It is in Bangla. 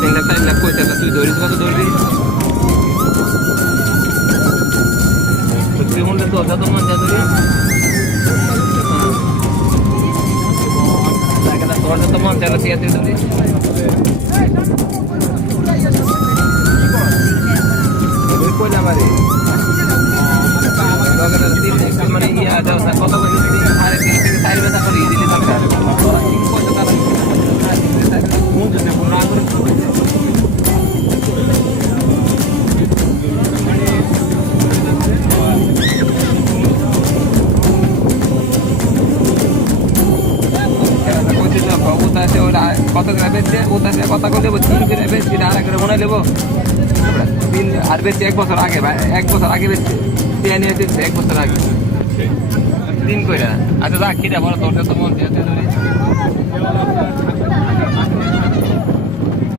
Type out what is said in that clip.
3 লাখ 4 লাখ কইছে তুই ধরিস কত ধরবি তুই মনে তো যত মন যা ধরি লাগা তোর যত মন যা দিয়ে তুই ধরি ওই কইলা মারি লাগা দিন মানে ইয়া দাও কত করে দিন আর 3 থেকে 4 বেচা করে দিলে টাকা কত টাকা কোন যে পুরো আগে কত করে বেচছে ওটা কথা কই দেবো 3 করে বেচছি আর করে মনে নেবো 3 আর বেচছি 1 বছর আগে ভাই 1 বছর আগে বেচছি দিয়ে নিয়ে দিচ্ছে 1 বছর আগে 3 কইরা আচ্ছা রাখ কিটা বড় তোর তো মন দিয়ে